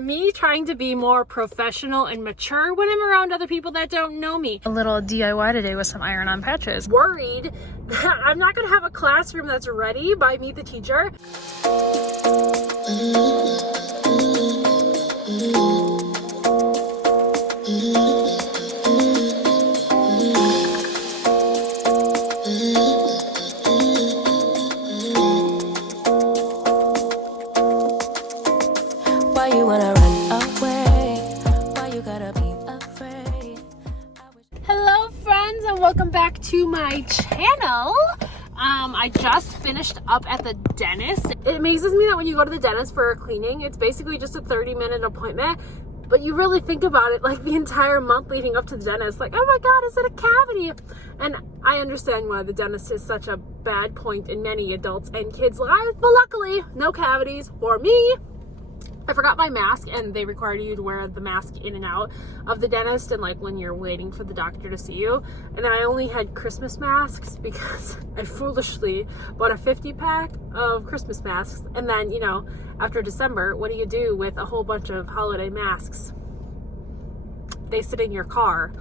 me trying to be more professional and mature when I'm around other people that don't know me. A little DIY today with some iron-on patches. Worried that I'm not gonna have a classroom that's ready by me, the teacher. Welcome back to my channel. I just finished up at the dentist. It amazes me that when you go to the dentist for a cleaning, it's basically just a 30-minute appointment, but you really think about it like the entire month leading up to the dentist, like, oh my god, is it a cavity? And I understand why the dentist is such a bad point in many adults and kids' lives, but luckily no cavities for me. I forgot my mask, and they require you to wear the mask in and out of the dentist and like when you're waiting for the doctor to see you. And I only had Christmas masks because I foolishly bought a 50-pack of Christmas masks. And then, you know, after December, what do you do with a whole bunch of holiday masks? They sit in your car.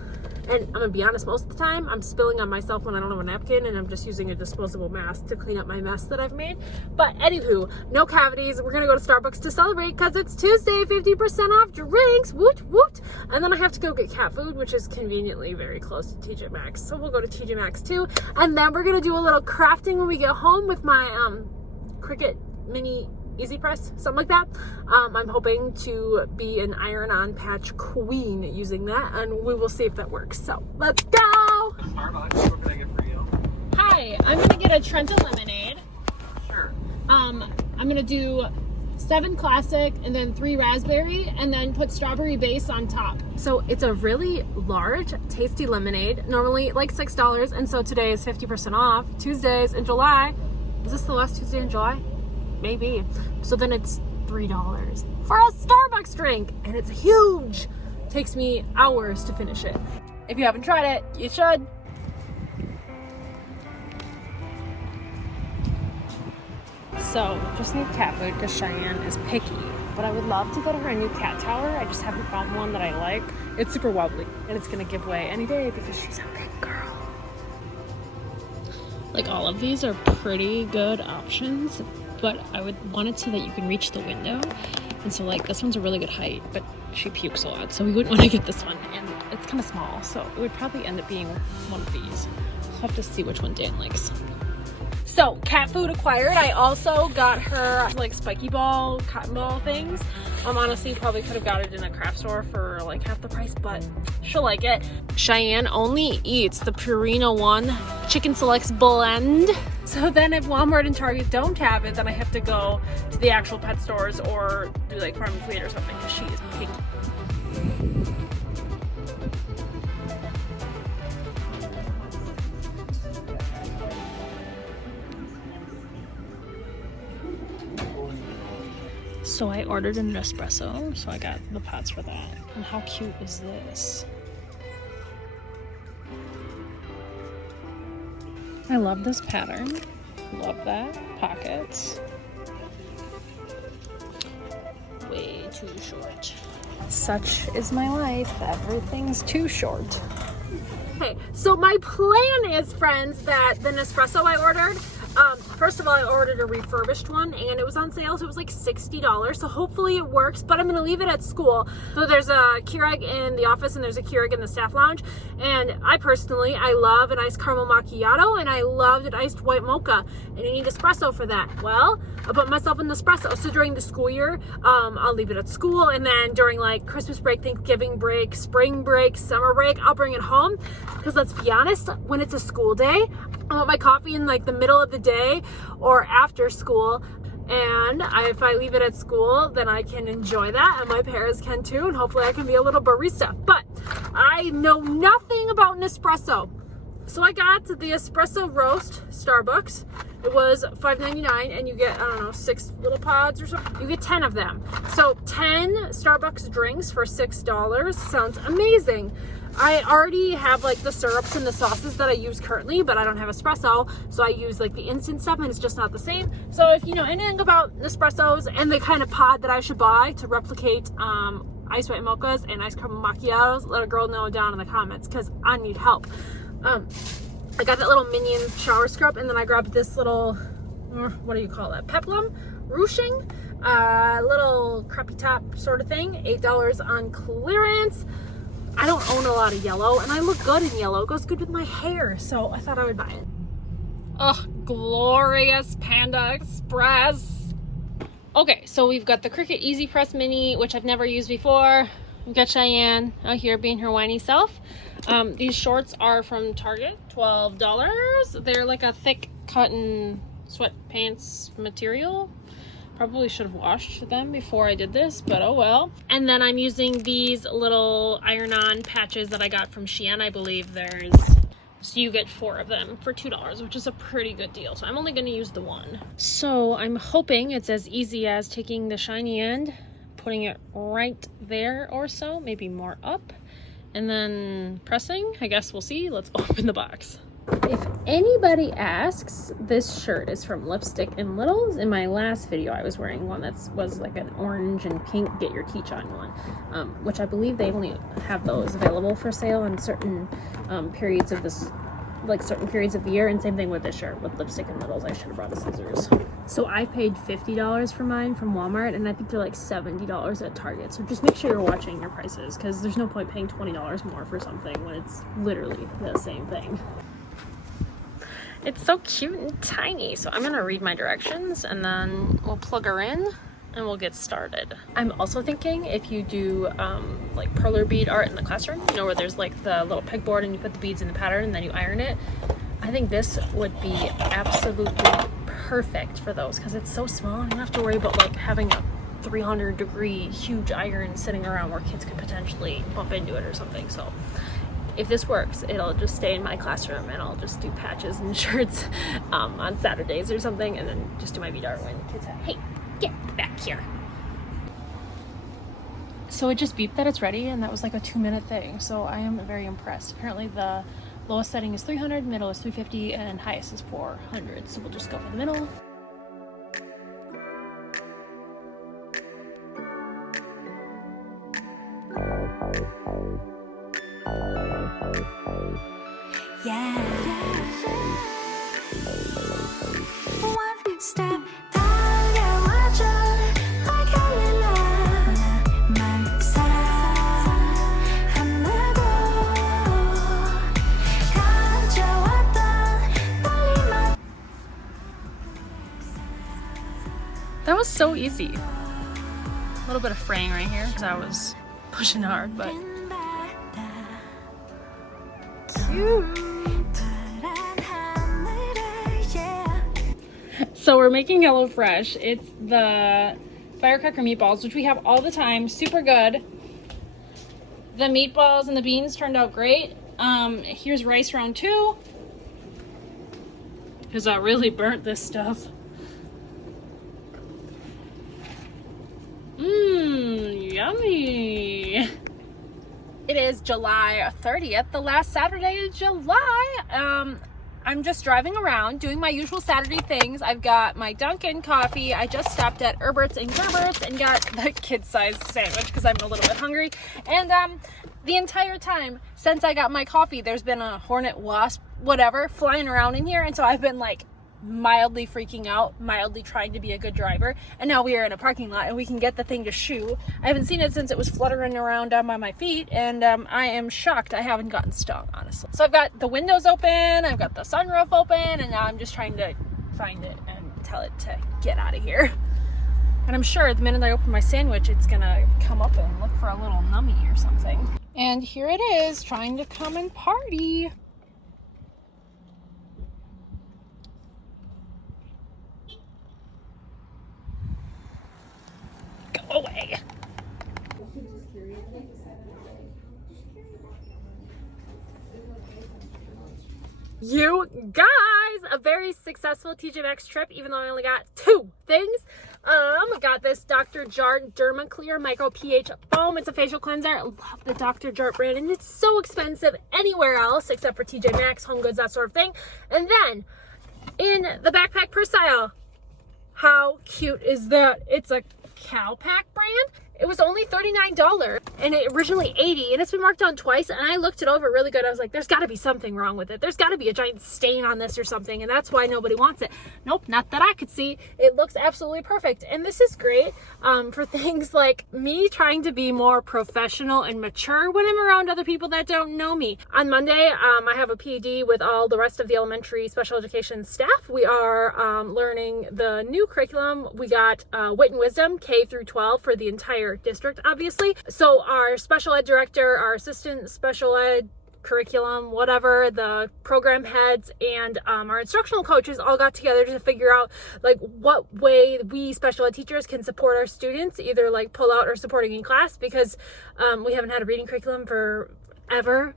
And I'm gonna be honest, most of the time I'm spilling on myself when I don't have a napkin, and I'm just using a disposable mask to clean up my mess that I've made. But anywho, no cavities. We're gonna go to Starbucks to celebrate because it's Tuesday, 50% off drinks, woot woot. And then I have to go get cat food, which is conveniently very close to TJ Maxx. So we'll go to TJ Maxx too. And then we're gonna do a little crafting when we get home with my Cricut Mini Easy Press, something like that. I'm hoping to be an iron-on patch queen using that, and we will see if that works. So let's go. Starbucks, what can I get for you? Hi, I'm gonna get a Trenta lemonade. Sure. I'm gonna do 7 classic and then 3 raspberry, and then put strawberry base on top. So it's a really large, tasty lemonade. Normally like $6, and so today is 50% off. Tuesdays in July. Is this the last Tuesday in July? Maybe. So then it's $3 for a Starbucks drink, and it's huge. Takes me hours to finish it. If you haven't tried it, you should. So just need cat food because Cheyenne is picky, but I would love to go to her new cat tower. I just haven't found one that I like. It's super wobbly, and it's gonna give way any day because she's a big girl. Like, all of these are pretty good options, but I would want it so that you can reach the window. And so like this one's a really good height, but she pukes a lot, so we wouldn't want to get this one, and it's kind of small, so it would probably end up being one of these. We'll have to see which one Dan likes. So cat food acquired. I also got her like spiky ball, cotton ball things. Honestly, probably could have got it in a craft store for like half the price, but she'll like it. Cheyenne only eats the Purina One Chicken Selects blend. So then if Walmart and Target don't have it, then I have to go to the actual pet stores or do like Farm and Fleet or something, because she is picky. So I ordered an espresso, so I got the pots for that. And how cute is this? I love this pattern. Love that. Pockets. Way too short. Such is my life. Everything's too short. Okay, so my plan is, friends, that the Nespresso I ordered, first of all, I ordered a refurbished one, and it was on sale, so it was like $60, so hopefully it works, but I'm going to leave it at school. So there's a Keurig in the office, and there's a Keurig in the staff lounge, and I love an iced caramel macchiato, and I loved an iced white mocha, and you need espresso for that. Well, I put myself in the espresso, so during the school year, I'll leave it at school, and then during like Christmas break, Thanksgiving break, spring break, summer break, I'll bring it home, because let's be honest, when it's a school day, I want my coffee in like the middle of the day or after school, and if I leave it at school, then I can enjoy that, and my parents can too, and hopefully I can be a little barista. But I know nothing about Nespresso, So I got the espresso roast Starbucks. It was $5.99 and you get, I don't know, 6 little pods or something. You get 10 of them. So 10 Starbucks drinks for $6 sounds amazing. I already have like the syrups and the sauces that I use currently, but I don't have espresso, so I use like the instant stuff and it's just not the same. So if you know anything about Nespressos and the kind of pod that I should buy to replicate ice white mochas and ice caramel macchiatos, let a girl know down in the comments because I need help. I got that little Minion shower scrub, and then I grabbed this little, what do you call that? Peplum ruching, little crappy top sort of thing, $8 on clearance. I don't own a lot of yellow, and I look good in yellow. It goes good with my hair, so I thought I would buy it. Oh, glorious Panda Express. Okay, so we've got the Cricut Easy Press Mini, which I've never used before. We've got Cheyenne out here being her whiny self. These shorts are from Target, $12. They're like a thick cotton sweatpants material. Probably should have washed them before I did this, but oh well. And then I'm using these little iron-on patches that I got from Shein. I believe so you get 4 of them for $2, which is a pretty good deal. So I'm only going to use the one. So I'm hoping it's as easy as taking the shiny end, putting it right there or so, maybe more up, and then pressing. I guess we'll see. Let's open the box. If anybody asks, this shirt is from Lipstick and Littles. In my last video, I was wearing one that was like an orange and pink Get Your Teach On one, which I believe they only have those available for sale on certain periods of this, like certain periods of the year. And same thing with this shirt with Lipstick and Littles. I should have brought the scissors. So I paid $50 for mine from Walmart, and I think they're like $70 at Target. So just make sure you're watching your prices, because there's no point paying $20 more for something when it's literally the same thing. It's so cute and tiny. So I'm gonna read my directions and then we'll plug her in and we'll get started. I'm also thinking if you do like perler bead art in the classroom, you know, where there's like the little pegboard and you put the beads in the pattern and then you iron it, I think this would be absolutely perfect for those, because it's so small. You don't have to worry about like having a 300-degree huge iron sitting around where kids could potentially bump into it or something. So if this works, it'll just stay in my classroom and I'll just do patches and shirts on Saturdays or something, and then just do my bead art when the kids say, hey, get back here. So it just beeped that it's ready, and that was like a 2-minute thing. So I am very impressed. Apparently the lowest setting is 300, middle is 350, and highest is 400. So we'll just go for the middle. Yeah. One step 달려와줘 like 나만 사랑한다고 가져왔던 떨림만. That was so easy. A little bit of fraying right here because I was pushing hard, but cute. So we're making HelloFresh. It's the firecracker meatballs, which we have all the time. Super good. The meatballs and the beans turned out great. Here's rice round 2, because I really burnt this stuff. Yummy. It is July 30th, the last Saturday of July. I'm just driving around doing my usual Saturday things. I've got my Dunkin' coffee. I just stopped at Herbert's and Gerbert's and got the kid-sized sandwich because I'm a little bit hungry. And the entire time since I got my coffee, there's been a hornet, wasp, whatever, flying around in here. And so I've been like mildly freaking out, mildly trying to be a good driver. And now we are in a parking lot and we can get the thing to shoo. I haven't seen it since it was fluttering around down by my feet, and I am shocked I haven't gotten stung, honestly. So I've got the windows open, I've got the sunroof open, and now I'm just trying to find it and tell it to get out of here. And I'm sure the minute I open my sandwich, it's gonna come up and look for a little nummy or something. And here it is, trying to come and party. Away. You guys, a very successful TJ Maxx trip, even though I only got 2 things. Got this Dr. Jart Dermaclear Micro pH Foam. It's a facial cleanser. I love the Dr. Jart brand, and it's so expensive anywhere else except for TJ Maxx, Home Goods, that sort of thing. And then in the backpack purse aisle, how cute is that? It's a Cowpack brand. It was only $39 and it originally $80, and it's been marked down twice, and I looked it over really good. I was like, there's got to be something wrong with it. There's got to be a giant stain on this or something, and that's why nobody wants it. Nope, not that I could see. It looks absolutely perfect, and this is great for things like me trying to be more professional and mature when I'm around other people that don't know me. On Monday, I have a PD with all the rest of the elementary special education staff. We are learning the new curriculum. We got Wit and Wisdom K through 12 for the entire district, obviously. So our special ed director, our assistant special ed curriculum, whatever, the program heads, and our instructional coaches all got together to figure out like what way we special ed teachers can support our students, either like pull out or supporting in class, because we haven't had a reading curriculum forever.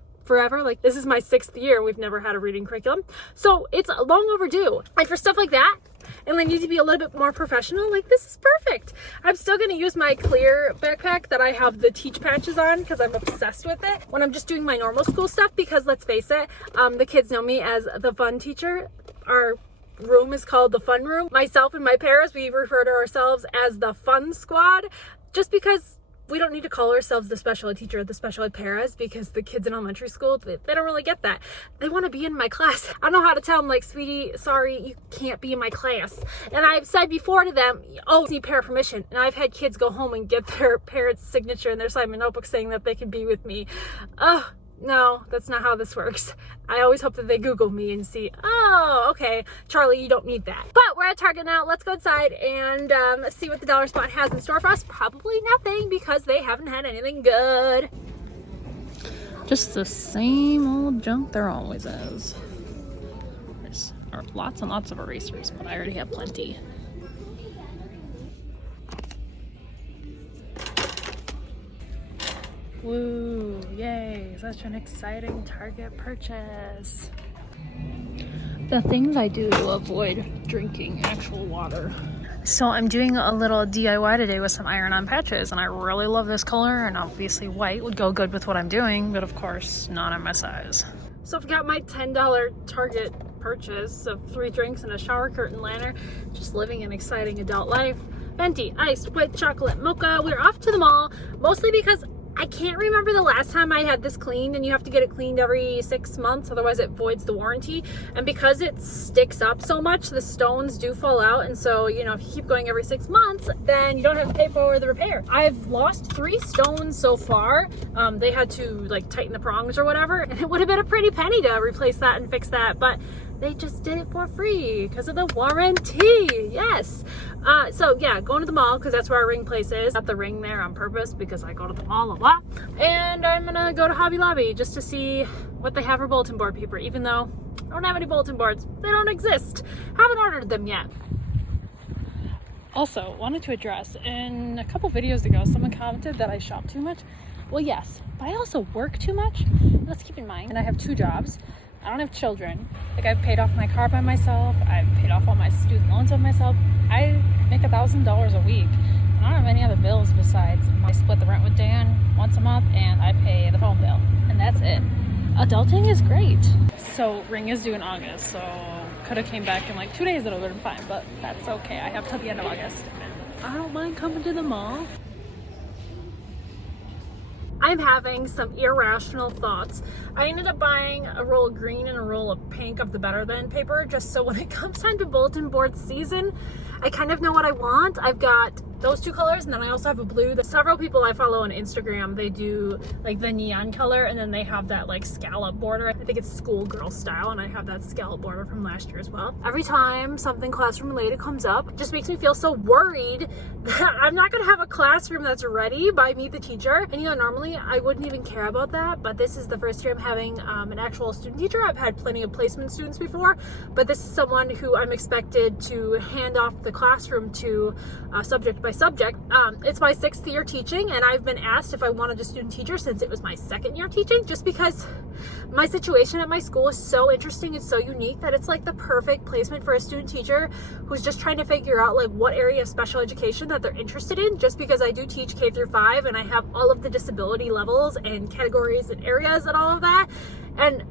Like, this is my 6th year. We've never had a reading curriculum. So it's long overdue. And for stuff like that, and I need to be a little bit more professional, like, this is perfect. I'm still going to use my clear backpack that I have the teach patches on because I'm obsessed with it when I'm just doing my normal school stuff, because let's face it, the kids know me as the fun teacher. Our room is called the fun room. Myself and my paras, we refer to ourselves as the fun squad, just because we don't need to call ourselves the special ed teacher or the special ed paras, because the kids in elementary school, they don't really get that. They want to be in my class. I don't know how to tell them, like, sweetie, sorry, you can't be in my class. And I've said before to them, oh, need parent permission. And I've had kids go home and get their parents' signature in their assignment notebook saying that they can be with me. No, that's not how this works. I always hope that they Google me and see, oh, okay, Charlie, you don't need that. But we're at Target now. Let's go inside and see what the dollar spot has in store for us. Probably nothing, because they haven't had anything good. Just the same old junk there always is. There's lots and lots of erasers, but I already have plenty. Woo, yay, such an exciting Target purchase. The things I do to avoid drinking actual water. So I'm doing a little DIY today with some iron-on patches, and I really love this color, and obviously white would go good with what I'm doing, but of course not on my size. So I've got my $10 Target purchase of 3 drinks and a shower curtain lantern, just living an exciting adult life. Venti, iced white chocolate mocha. We're off to the mall, mostly because I can't remember the last time I had this cleaned, and you have to get it cleaned every 6 months, otherwise it voids the warranty. And because it sticks up so much, the stones do fall out, and so, you know, if you keep going every 6 months, then you don't have to pay for the repair. I've lost 3 stones so far. They had to like tighten the prongs or whatever, and it would have been a pretty penny to replace that and fix that, but they just did it for free because of the warranty. Yes. So yeah, going to the mall because that's where our ring place is. Got the ring there on purpose because I go to the mall a lot. And I'm gonna go to Hobby Lobby just to see what they have for bulletin board paper, even though I don't have any bulletin boards. They don't exist. Haven't ordered them yet. Also, wanted to address, in a couple videos ago, someone commented that I shop too much. Well, yes, but I also work too much. Let's keep in mind, and I have 2 jobs. I don't have children. Like, I've paid off my car by myself. I've paid off all my student loans by myself. I make $1,000 a week. I don't have any other bills besides I split the rent with Dan once a month, and I pay the phone bill, and that's it. Adulting is great. So ring is due in August, so could have came back in like 2 days. It would have been fine, but that's okay. I have till the end of August. I don't mind coming to the mall. I'm having some irrational thoughts. I ended up buying a roll of green and a roll of pink of the Better Than paper, just so when it comes time to bulletin board season, I kind of know what I want. I've got those 2 colors, and then I also have a blue. That several people I follow on Instagram, they do like the neon color, and then they have that like scallop border. I think it's schoolgirl style, and I have that scallop border from last year as well. Every time something classroom related comes up, it just makes me feel so worried that I'm not gonna have a classroom that's ready by me, the teacher. And you know, normally I wouldn't even care about that, but this is the first year I'm having an actual student teacher. I've had plenty of placement students before, but this is someone who I'm expected to hand off the classroom to subject by subject. It's my 6th year teaching, and I've been asked if I wanted a student teacher since it was my 2nd year teaching, just because my situation at my school is so interesting and so unique that it's like the perfect placement for a student teacher who's just trying to figure out like what area of special education that they're interested in, just because I do teach K through 5 and I have all of the disability levels and categories and areas and all of that. And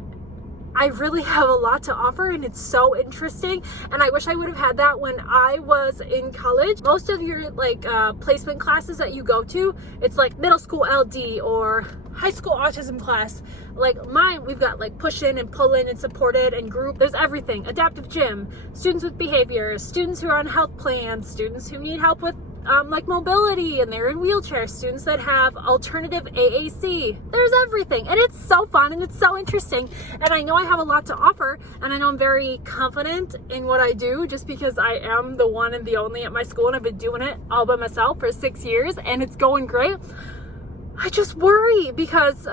I really have a lot to offer, and it's so interesting, and I wish I would have had that when I was in college. Most of your like placement classes that you go to, it's like middle school LD or high school autism class. Like mine, we've got like push in and pull in and supported and group. There's everything. Adaptive gym, students with behaviors, students who are on health plans, students who need help with like mobility and they're in wheelchairs, students that have alternative AAC. There's everything, and it's so fun and it's so interesting, and I know I have a lot to offer, and I know I'm very confident in what I do just because I am the one and the only at my school, and I've been doing it all by myself for 6 years, and it's going great. I just worry because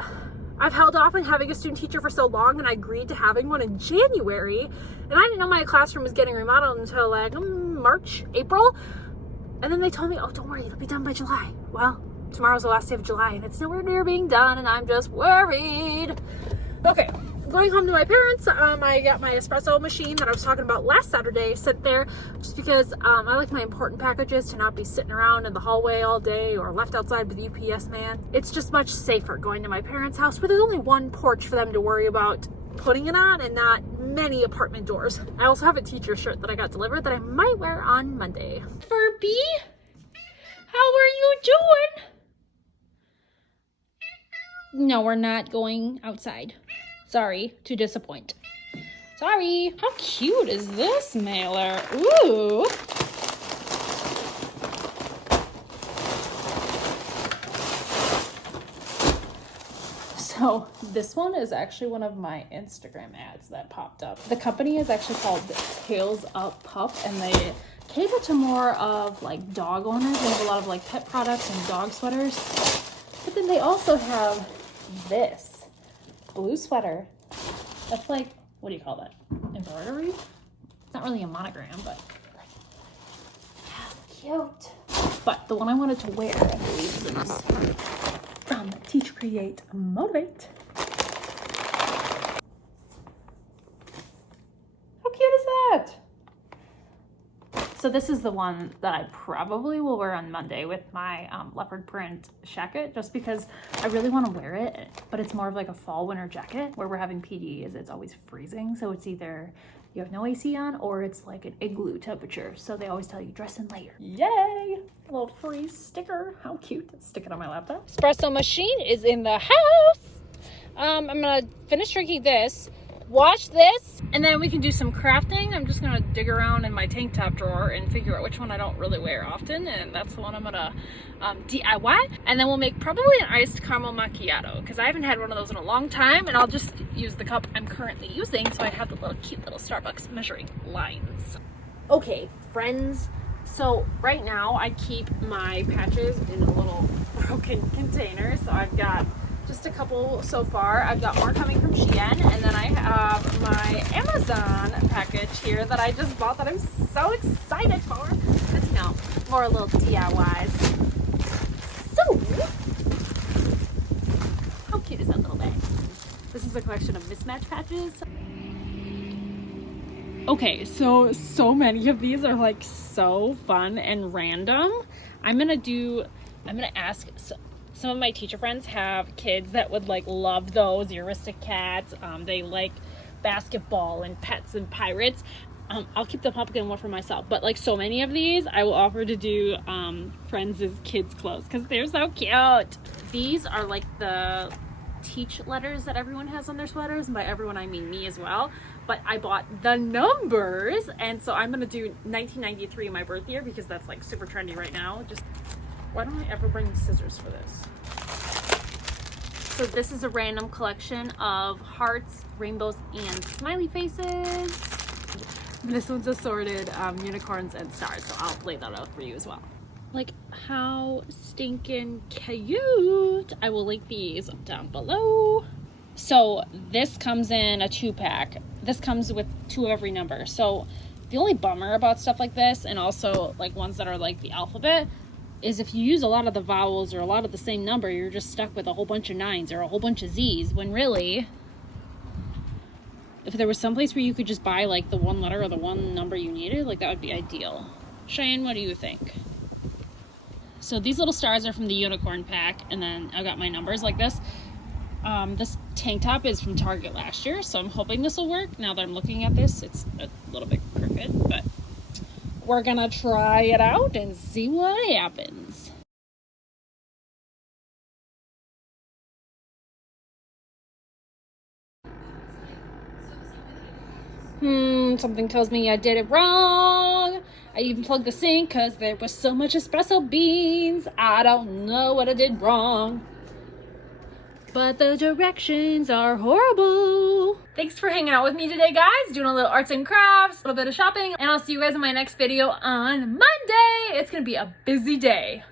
I've held off on having a student teacher for so long, and I agreed to having one in January, and I didn't know my classroom was getting remodeled until like March, April. And then they told me, oh, don't worry, it'll be done by July. Well, tomorrow's the last day of July, and it's nowhere near being done, and I'm just worried. Okay, going home to my parents. I got my espresso machine that I was talking about last Saturday sent there just because I like my important packages to not be sitting around in the hallway all day or left outside with the UPS man. It's just much safer going to my parents' house where there's only one porch for them to worry about putting it on and not many apartment doors. I also have a teacher shirt that I got delivered that I might wear on Monday. Furby, how are you doing? No, we're not going outside. Sorry to disappoint. Sorry. How cute is this mailer? Ooh. So this one is actually one of my Instagram ads that popped up. The company is actually called Tails Up Pup, and they cater to more of like dog owners. They have a lot of like pet products and dog sweaters. But then they also have this blue sweater. That's like, what do you call that? Embroidery? It's not really a monogram, but like, how cute. But the one I wanted to wear, I believe, is from Teach, Create, Motivate. How cute is that? So this is the one that I probably will wear on Monday with my leopard print jacket, just because I really want to wear it, but it's more of like a fall winter jacket. Where we're having PD is it's always freezing, so it's either you have no AC on or it's like an igloo temperature, so they always tell you dress in layer. Yay! A little free sticker. How cute. Let's stick it on my laptop. Espresso machine is in the house. I'm gonna finish drinking this, wash this, and then we can do some crafting. I'm just gonna dig around in my tank top drawer and figure out which one I don't really wear often, and that's the one I'm gonna DIY. And then we'll make probably an iced caramel macchiato, because I haven't had one of those in a long time, and I'll just use the cup I'm currently using, so I have the little cute little Starbucks measuring lines. Okay, friends. So right now I keep my patches in a little broken container. So I've got just a couple so far. I've got more coming from Shein, and then I have my Amazon package here that I just bought that I'm so excited for. It's, you know, more little DIYs. So, how cute is that little bag? This is a collection of mismatch patches. Okay, so many of these are like so fun and random. I'm gonna ask, some of my teacher friends have kids that would like love those Euristic cats. They like basketball and pets and pirates. I'll keep the pumpkin one for myself, but like so many of these I will offer to do friends' kids clothes because they're so cute. These are like the teach letters that everyone has on their sweaters, and by everyone I mean me as well. But I bought the numbers, and so I'm gonna do 1993, my birth year, because that's like super trendy right now. Just why don't I ever bring scissors for this? So this is a random collection of hearts, rainbows, and smiley faces. This one's assorted unicorns and stars, so I'll lay that out for you as well. Like, how stinking cute. I will link these down below. So this comes in a 2-pack. This comes with 2 of every number. So the only bummer about stuff like this, and also like ones that are like the alphabet, is if you use a lot of the vowels or a lot of the same number, you're just stuck with a whole bunch of 9s or a whole bunch of Z's, when really, if there was someplace where you could just buy like the one letter or the one number you needed, like that would be ideal. Cheyenne, what do you think? So these little stars are from the unicorn pack, and then I got my numbers like this. This tank top is from Target last year, so I'm hoping this will work. Now that I'm looking at this, it's a little bit crooked, but we're gonna try it out and see what happens. Something tells me I did it wrong. I even plugged the sink because there was so much espresso beans. I don't know what I did wrong, but the directions are horrible. Thanks for hanging out with me today, guys. Doing a little arts and crafts, a little bit of shopping, and I'll see you guys in my next video on Monday. It's gonna be a busy day.